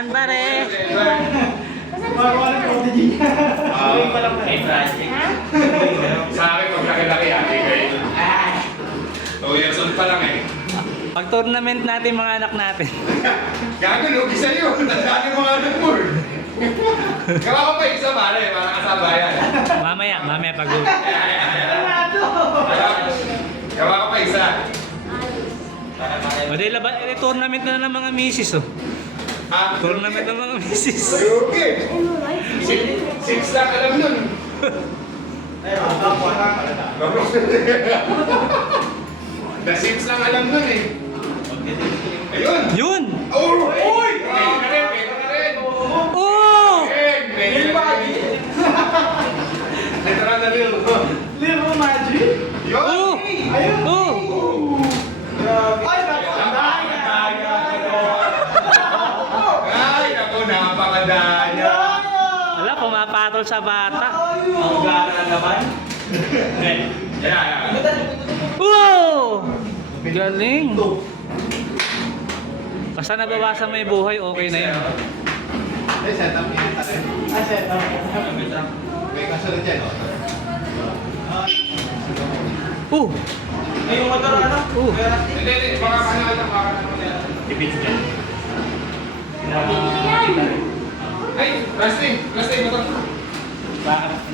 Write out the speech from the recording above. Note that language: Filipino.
Yan pare. Sa akin, pag laki-laki, ate kayo. 2 years old pa lang eh. Pag tournament natin mga anak natin. Gago, lugi sa'yo. Tandaan yung mga anak mo. Gawa ko pa isa pare, para kasabayan. Mamaya pag Gawa ko pa isa. O di tournament na ng mga misis oh. Tournament ng mga misis. Okay. Six lang alam nun. The Sims lang alam nun eh. Ayun! Yun! Oh! Uy! Pwede na rin, pwede na rin. Oh! Pwede na rin. Literal na Lil. Lil Magic? Yun! Oh! Oh! Ay, Ay, naku, napakadaya. Wala, pumapatol sa bata. Ang gara naman. Yan. Wow! Galing! Basta nabawasan mo yung buhay, okay na yun. Ay, set up yun pa rin. Ah, set up. May kasunod dyan, oh. Ay, yung motor ano? Hindi, baka kanal lang, baka kanal. Ay, plastic, mo to. Bakit?